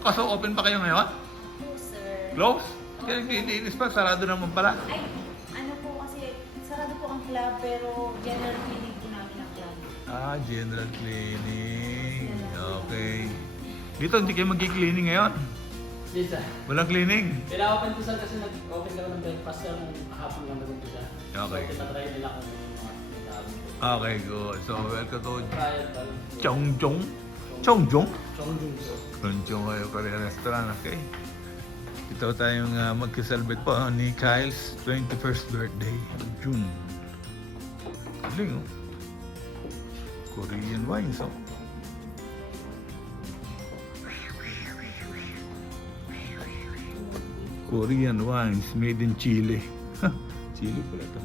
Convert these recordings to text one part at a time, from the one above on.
bukas o open pa kayo ngayon? Po, sir. Close? Kaya linis pa, sarado naman pala. Ay, ano po kasi, sarado po ang club, pero general cleaning po namin ang club. Ah, general cleaning. Okay. Dito, hindi kayo mag-cleaning ngayon? Yes, sir. Walang cleaning? Pina-open ko sir kasi nag-open kami ng breakfast sir nung hapon lang nag-umpisa. Okay. So, tinatry nila kung mga nag-aabot ko. Okay, good. So, welcome to Trial pa. Chongjong. Chongjong? Chongjong sir. Chongjong kayo Korean restaurant, okay? Ito tayong magkaselebrate po ni Kyle's 21st birthday, June. Galing, oh. Korean wines, oh. Korean wines made in Chile. Chile pala ito.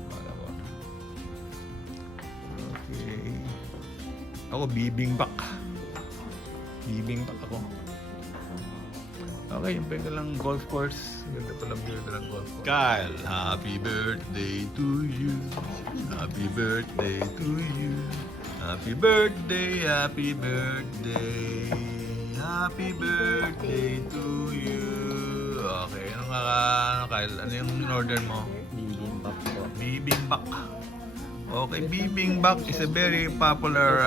Okay. Ako, bibimbak. Bibimbak ako. Okay, yung pwede lang golf course. Ganda pala view ng golf course. Kyle, happy birthday to you. Happy birthday to you. Happy birthday, happy birthday. Happy birthday to you. Okay, ano Kyle? Ano yung in-order mo? Bibimbap po. Bibimbak. Okay, bibimbak is a very popular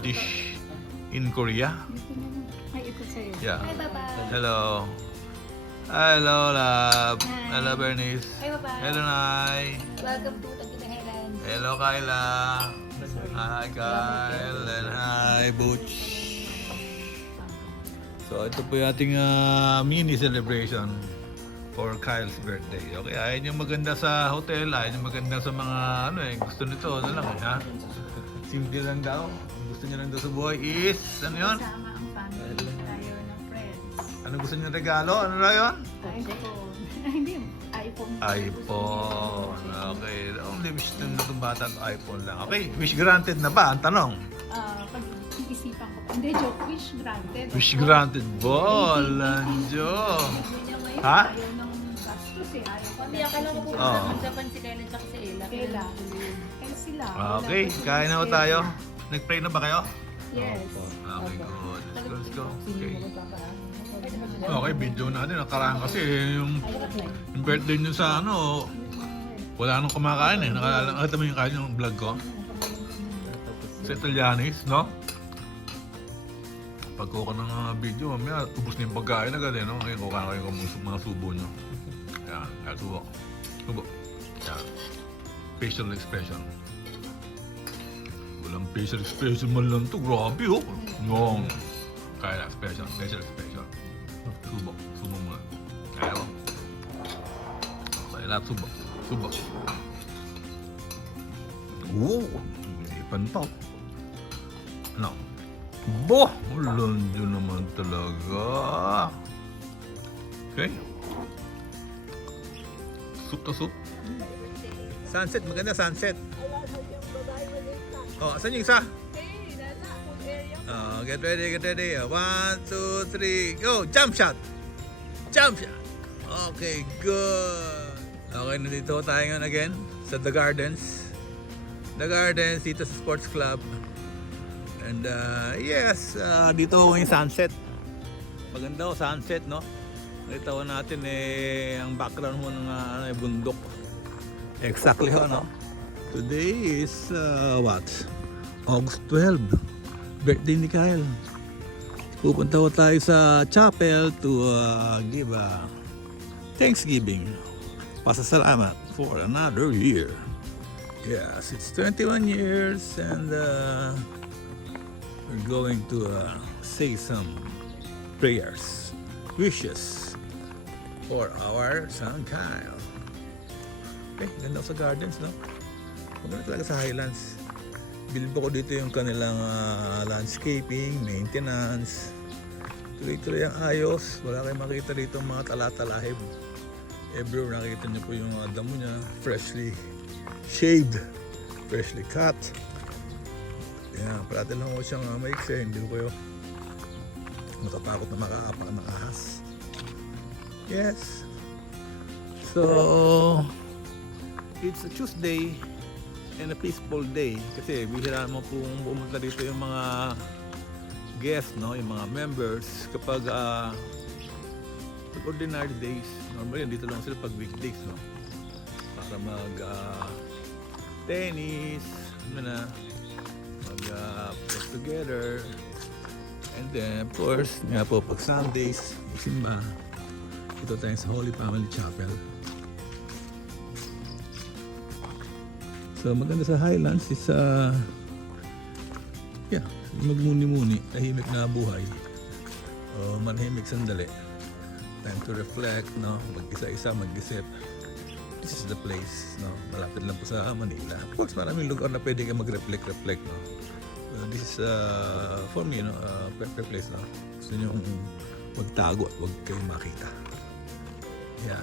dish in Korea. Ay, ito sa'yo. Yeah. Hi, bye-bye. Hello. Hello, love. Hi. Hello, Bernice. Hi, bye-bye. Hello, Nay. Welcome to Tagina Highlands. Hello, Kyla. Hi, Kyle. And hi, Butch. So, ito po yung ating mini celebration for Kyle's birthday. Okay, ayaw nyo maganda sa hotel, ayaw nyo maganda sa mga gusto nito, ano lang ha? Simple lang daw. Ang gusto nyo lang daw sa buhay is, ano yun? Kasama ang family tayo ng friends. Ano gusto nyo regalo? Ano na yun? iPhone. Hindi, iPhone. iPhone. Okay, only wish ng itong bata iPhone lang. Okay, wish granted na ba? Ang tanong. Pag-iisipan ko pa. Hindi, joke. Wish granted. Wish granted ba? Lanjo. Ha? Ayaw ng gastos eh. Ayaw ko. Hindi, akala ko po Oo. sa Japan si Kayla at si Ella. Kailan? Kaya sila. Okay, kain na ho tayo. Nag-pray na ba kayo? Yes. Okay, good. Let's go. Okay. Okay, video natin. Nakaraan kasi yung birthday nyo sa wala nang kumakain eh. Nakita mo yung kain yung vlog ko? Sa Italianis, no? Pag kuha ng video, mamaya ubos na yung pagkain agad eh, no? Ngayon kuha kayo yung mga subo nyo. Yan, subo. Subo. Yan. Facial expression. Walang facial expression man lang to. Grabe, oh. Yung kaya expression, facial expression. Subo. Subo muna. Kaya ko. Okay, lahat subo. Subo. Oo. Ipan pa. Ano? Bo! Lando naman talaga. Okay. Soup to soup. Sunset. Maganda sunset. Oh, asan yung isa? Oh, get ready, get ready. 1, 2, 3, go! Jump shot! Jump shot! Okay, good! Okay, nandito tayo ngayon again sa The Gardens. The Gardens, dito sa Sports Club. And yes, dito yung sunset. Maganda sunset, no? Nakita ko natin ang background mo ng bundok. Exactly ho, no? Today is what? August 12. Birthday ni Kyle. Pupunta ko tayo sa chapel to give Thanksgiving. Pasasalamat for another year. Yes, it's 21 years and we're going to say some prayers, wishes for our son Kyle. Okay, ganda sa gardens, no? Maganda talaga sa Highlands. Bilib ko dito yung kanilang landscaping, maintenance. Tuloy-tuloy ang ayos. Wala kayong makita dito mga tala-talahib. Everywhere nakita niyo po yung damo niya. Freshly shaved, freshly cut. Yan, parati lang ko siyang maiksi. Hindi ko kayo matatakot na makaapak ng ahas. Yes. So, it's a Tuesday and a peaceful day kasi bihira mo pong pumunta dito yung mga guests, no, yung mga members, kapag pag ordinary days, normally dito lang sila pag weekdays, no, para mag tennis, ano na, mag play together, and then of course, nga po pag Sundays, simba, ito tayo sa Holy Family Chapel. So maganda sa Highlands is yeah, magmuni-muni, tahimik na buhay. O manahimik sandali. Time to reflect, no? Mag-isa-isa, mag-isip. This is the place, no? Malapit lang po sa Manila. Of course, maraming lugar na pwede ka mag-reflect, no? This is, for me, no? Perfect place, no? Gusto nyo magtago at huwag kayong makita. Yeah.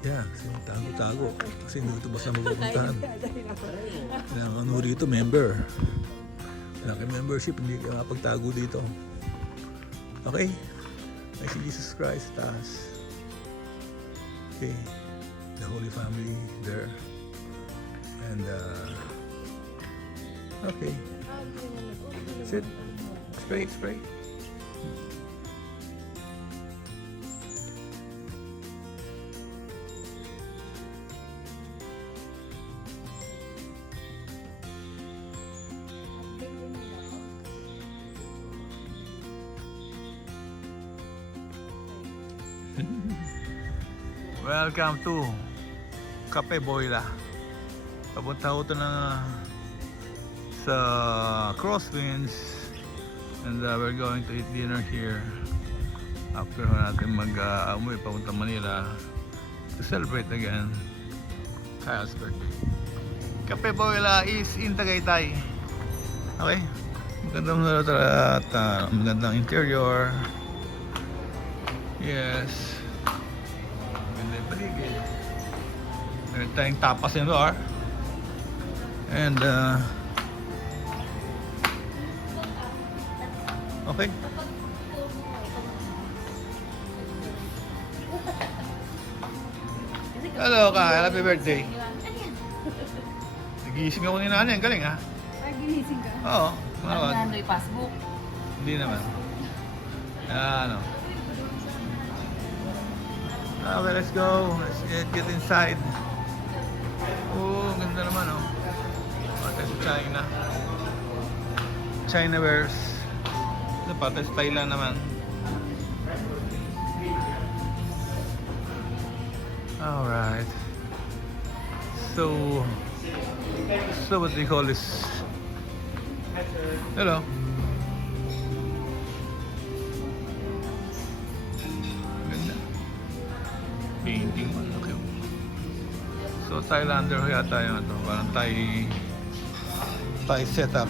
Yeah, kasi tago-tago. Kasi hindi ito basta magpupuntahan. Kailangan ano rito, member. Kailangan kayo membership, hindi ka makapagtago dito. Okay? I see Jesus Christ, taas. Okay. The Holy Family there. And, okay. Sit. Spray. Welcome to Cafe Boila. Papunta ko ito na sa Crosswinds, and we're going to eat dinner here after natin umuwi papunta Manila to celebrate again Kyle's birthday. Cafe Boila is in Tagaytay. Okay? Magandang at magandang interior. Yes. Meron tayong tapas in bar. And okay. Hello Kyle, happy birthday. Nagising ako ni nanay, ang galing ha. Ginising ka? Oo, mawag. Nandoy passbook. Hindi naman. Ano. Okay, let's go. Let's get inside. Oh, ganda naman oh. Pati sa China. China wares. Ito pati sa Thailand naman. Alright. So what do you call this? Hello. Ganda. Painting. Okay. So Thailander yata yung ito. Parang Thai setup.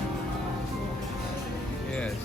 Yes.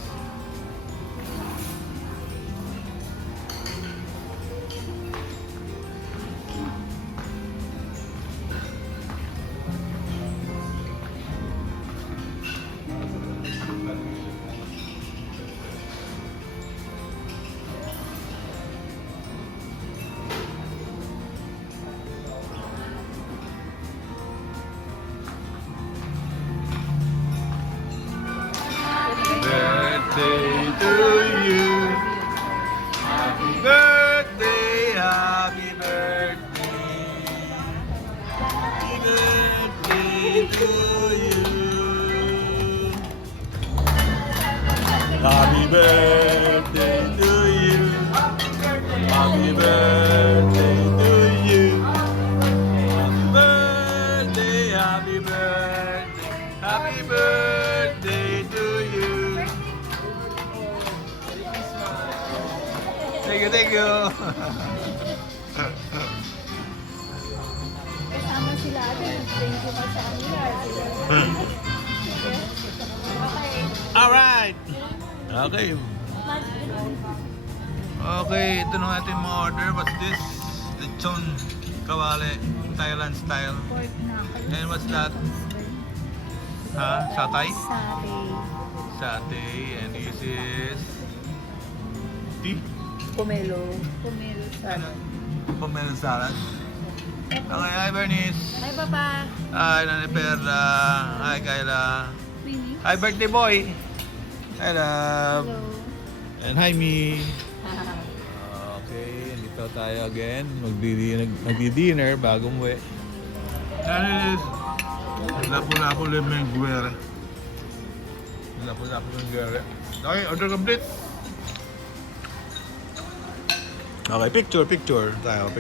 Birthday to you. Happy birthday, happy birthday. Happy birthday to you. Happy birthday to you. Happy birthday to you. Happy birthday, happy birthday. Happy birthday to you. Thank you. Kasama sila ate. Thank you pa sa kanila. Alright. Okay. Okay, ito na ating mga order. What's this? Lechon kawali, Thailand style. Pork na. And what's that? Ha? Satay? Sari. Satay. And this is tea? Pomelo. Pomelo Ano? Pomelo salad. Okay, hi Bernice. Hi, Papa. Hi Nani Perla. Hi Kayla. Winnie. Hi birthday boy. Hi, love. Hello. And hi, me. Okay, dito tayo again. Magdi-dinner bago umuwi. Yan is lapu-lapu lemeng guere. Lapu-lapu lemeng guere. Okay, order complete. Okay, picture tayo.